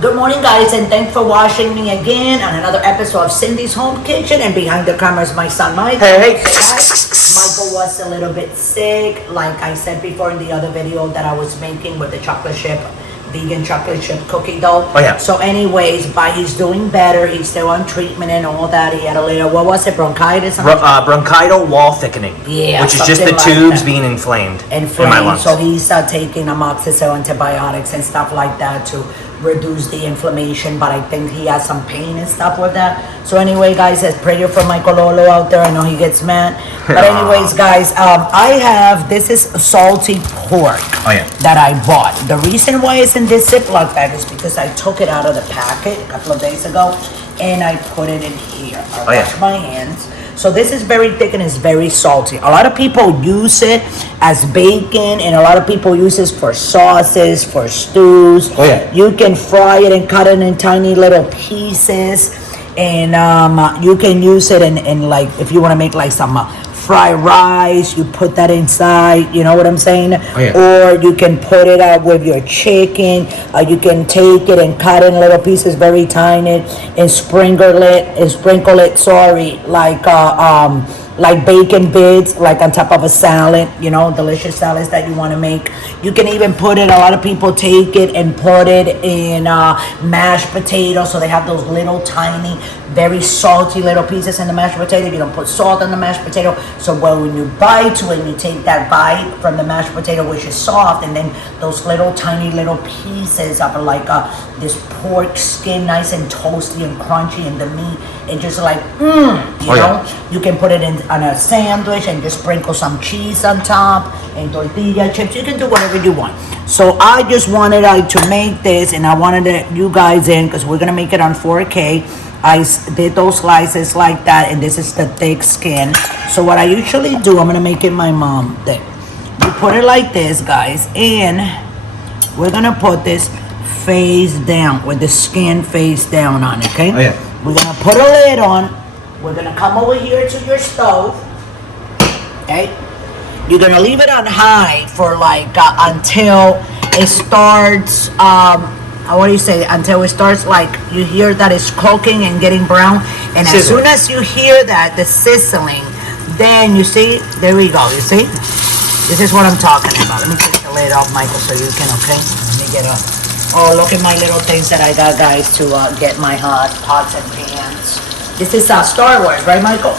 Good morning, guys, and thanks for watching me again on another episode of Cindy's Home Kitchen. And behind the camera is my son, Mike. Hey. Michael was a little bit sick, like I said before in the other video that I was making with the chocolate chip, vegan chocolate chip cookie dough. Oh, yeah. So anyways, but he's doing better. He's still on treatment and all that. He had a little, what was it, bronchitis? Bronchital wall thickening. Yeah, which is just the something like tubes that. being inflamed in my lungs. So he's taking amoxicillin antibiotics and stuff like that to reduce the inflammation, but I think he has some pain and stuff with that. So anyway, guys, let's pray for Michael Lolo out there. I know he gets mad. But anyways, guys, this is salty pork that I bought. The reason why it's in this Ziploc bag is because I took it out of the packet a couple of days ago and I put it in here. I washed my hands. So this is very thick and it's very salty. A lot of people use it as bacon, and a lot of people use this for sauces, for stews. You can fry it and cut it in tiny little pieces, and you can use it in like, if you want to make like some fried rice, you put that inside, you know what I'm saying? Or you can put it out with your chicken. You can take it and cut it in little pieces, very tiny, and sprinkle it, like bacon bits, like on top of a salad, you know, delicious salads that you want to make. You can even put it, a lot of people take it and put it in mashed potatoes, so they have those little tiny, very salty little pieces in the mashed potato. You don't put salt on the mashed potato, so when you bite to it, you take that bite from the mashed potato, which is soft, and then those little tiny little pieces of like this pork skin, nice and toasty and crunchy, and the meat, and just like, you know, you can put it on a sandwich and just sprinkle some cheese on top and tortilla chips. You can do whatever you want. So I just wanted to make this, and I wanted you guys in because we're gonna make it on 4K. I did those slices like that, and this is the thick skin. So what I usually do, I'm gonna make it my mom thick. You put it like this, guys, and we're gonna put this face down with the skin face down on it, okay? We're gonna put a lid on. We're gonna come over here to your stove, okay? You're gonna leave it on high for like until it starts, what do you say? Until it starts, like, you hear that it's cooking and getting brown. And as soon as you hear that, the sizzling, then you see, there we go, you see? This is what I'm talking about. Let me take the lid off, Michael, so you can, okay? Let me get look at my little things that I got, guys, to get my hot pots and pans. This is Star Wars, right, Michael?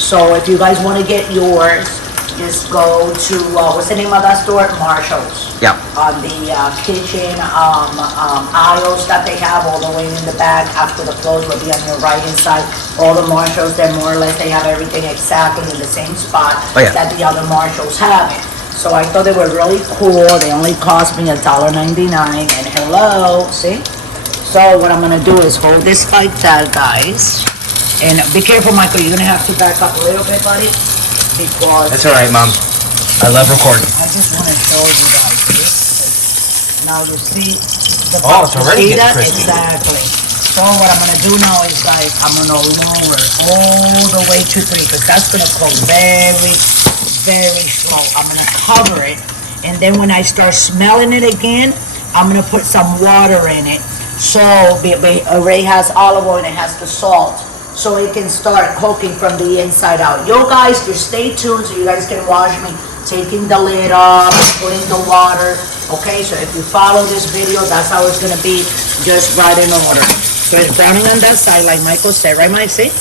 So if you guys want to get yours, just go to, what's the name of that store? Marshall's. On the kitchen aisles that they have all the way in the back after the clothes will be on your right hand side. All the Marshalls, they're more or less, they have everything exactly in the same spot that the other Marshalls have it. So I thought they were really cool. They only cost me $1.99, and hello, see? So what I'm gonna do is hold this like that, guys. And be careful, Michael, you're gonna have to back up a little bit, buddy. Because that's all right, Mom. I love recording. I just want to show you guys this. Now you see the it's already getting crispy. Exactly. So what I'm going to do now is, guys, I'm going to lower all the way to 3 because that's going to cook very, very slow. I'm going to cover it, and then when I start smelling it again, I'm going to put some water in it. So it already has olive oil and it has the salt, so it can start cooking from the inside out. Yo, guys, just stay tuned so you guys can watch me taking the lid off, putting the water. Okay, so if you follow this video, that's how it's gonna be, just right in order. So it's browning on that side, like Michael said, right, Mike? See?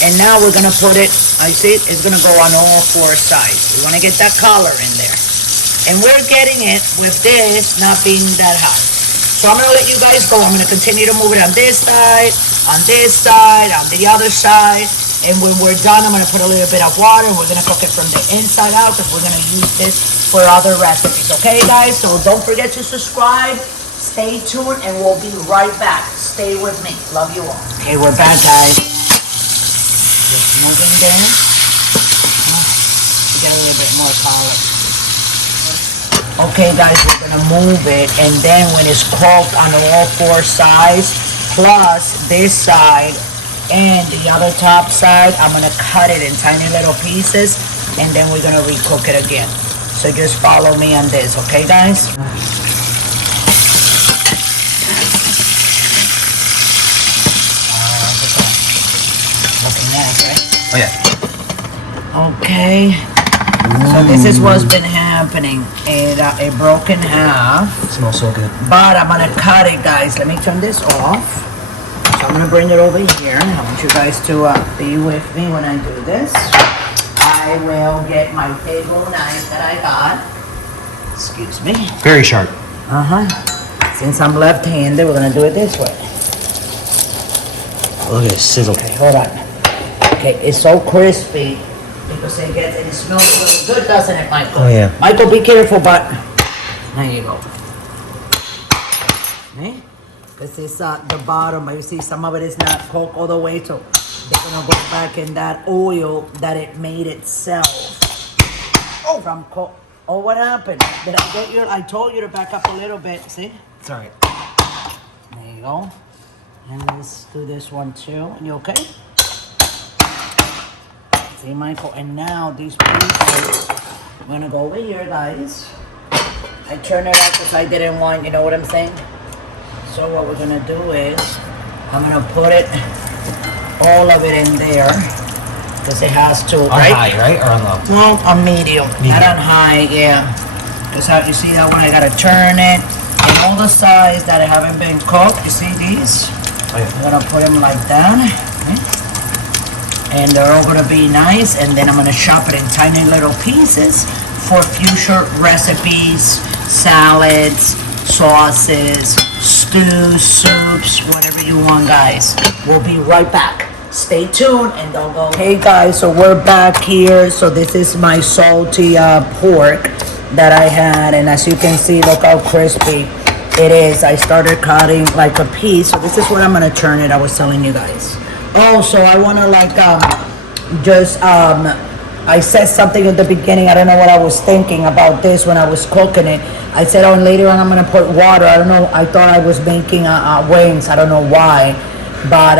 And now we're gonna put it, I see it, it's gonna go on all 4 sides. We wanna get that color in there. And we're getting it with this not being that hot. So I'm gonna let you guys go. I'm gonna continue to move it on this side, on the other side. And when we're done, I'm gonna put a little bit of water, and we're gonna cook it from the inside out because we're gonna use this for other recipes. Okay, guys? So don't forget to subscribe. Stay tuned, and we'll be right back. Stay with me. Love you all. Okay, we're back, guys. Just moving down. Get a little bit more color. Okay, guys, we're gonna move it, and then when it's cooked on all 4 sides, plus this side and the other top side, I'm gonna cut it in tiny little pieces, and then we're gonna recook it again. So just follow me on this, okay, guys? Oh yeah. Okay. So this is what's been happening. It broke in half. It smells so good. But I'm gonna cut it, guys. Let me turn this off. So I'm gonna bring it over here. I want you guys to be with me when I do this. I will get my table knife that I got. Excuse me. Very sharp. Since I'm left-handed, we're gonna do it this way. Look at it sizzle. Okay, hold on. Okay, it's so crispy because it smells a little good, doesn't it, Michael? Oh, yeah. Michael, be careful, but there you go. Okay? Because it's the bottom, but you see some of it is not cooked all the way, so they're gonna go back in that oil that it made itself. Oh, from cook. Oh, what happened? Did I get you? I told you to back up a little bit. See? It's alright. There you go. And let's do this one too. You okay? See, Michael? And now these pieces, I'm gonna go over here, guys. I turn it off because I didn't want, you know what I'm saying? So what we're gonna do is, I'm gonna put it, all of it in there, because it has to, On right? high, right? Or on low? No, on medium. Not on high, yeah. Because how you see that one, I gotta turn it. And all the sides that haven't been cooked, you see these? Oh yeah. I'm gonna put them like that. Okay. And they're all gonna be nice. And then I'm gonna chop it in tiny little pieces for future recipes, salads, sauces, stews, soups, whatever you want, guys. We'll be right back. Stay tuned and don't go. Hey guys, so we're back here. So this is my salty pork that I had, and as you can see, look how crispy it is. I started cutting like a piece. So this is what I'm gonna turn it. I was telling you guys. Oh, so I wanna like I said something at the beginning. I don't know what I was thinking about this when I was cooking it. I said, oh, and later on I'm gonna put water. I don't know. I thought I was making wings. I don't know why, but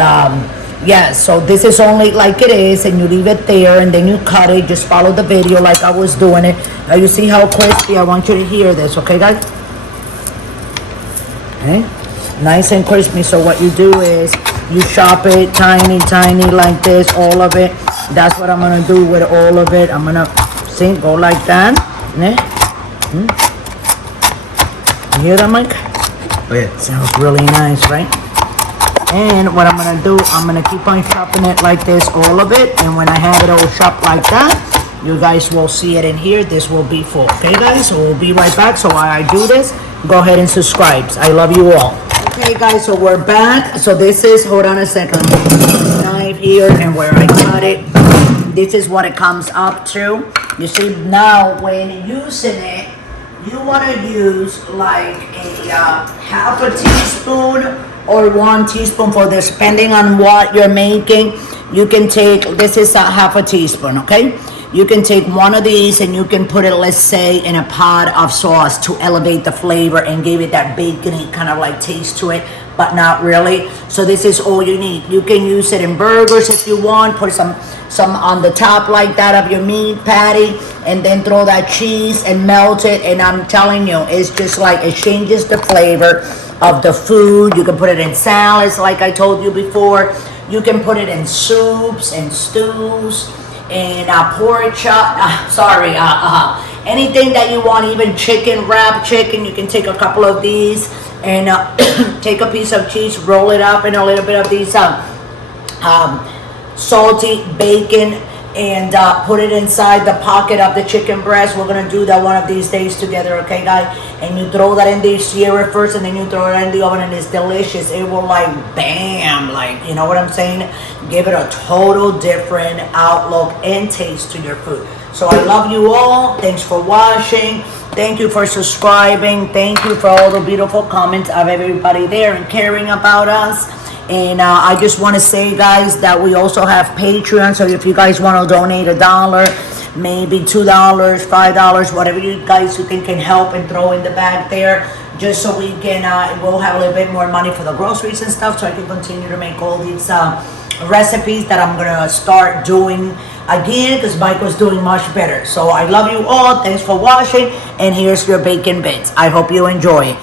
yeah, so this is only like it is, and you leave it there, and then you cut it. Just follow the video like I was doing it. Now you see how crispy. I want you to hear this, okay, guys? Okay, nice and crispy. So what you do is you chop it tiny like this, all of it. That's what I'm gonna do with all of it. I'm gonna go like that. You hear that, Mike? Oh yeah. Sounds really nice, right? And what I'm gonna do, I'm gonna keep on chopping it like this, all of it. And when I have it all chopped like that, you guys will see it in here. This will be full. Okay, guys? So we'll be right back. So while I do this, go ahead and subscribe. I love you all. Okay, guys, so we're back. So this is, hold on a second, knife here, and where I cut it, this is what it comes up to. You see, now when using it, you want to use like a half a teaspoon or 1 teaspoon for this, depending on what you're making. You can take, this is a half a teaspoon, okay? You can take one of these and you can put it, let's say, in a pot of sauce to elevate the flavor and give it that bacony kind of like taste to it, but not really. So this is all you need. You can use it in burgers if you want. Put some on the top like that of your meat patty, and then throw that cheese and melt it. And I'm telling you, it's just like, it changes the flavor of the food. You can put it in salads like I told you before. You can put it in soups and stews and pork chop, anything that you want, even chicken, wrapped chicken. You can take a couple of these and take a piece of cheese, roll it up in a little bit of these salty bacon, and put it inside the pocket of the chicken breast. We're gonna do that one of these days together, okay, guys? And you throw that in the sear first, and then you throw it in the oven, and it's delicious. It will like bam, like, you know what I'm saying? Give it a total different outlook and taste to your food. So I love you all. Thanks for watching. Thank you for subscribing. Thank you for all the beautiful comments of everybody there and caring about us. And I just want to say, guys, that we also have Patreon. So if you guys want to donate $1, maybe $2, $5, whatever you guys you think can help and throw in the bag there, just so we can, we'll have a little bit more money for the groceries and stuff, so I can continue to make all these recipes that I'm going to start doing again, because Michael's doing much better. So I love you all. Thanks for watching. And here's your bacon bits. I hope you enjoy.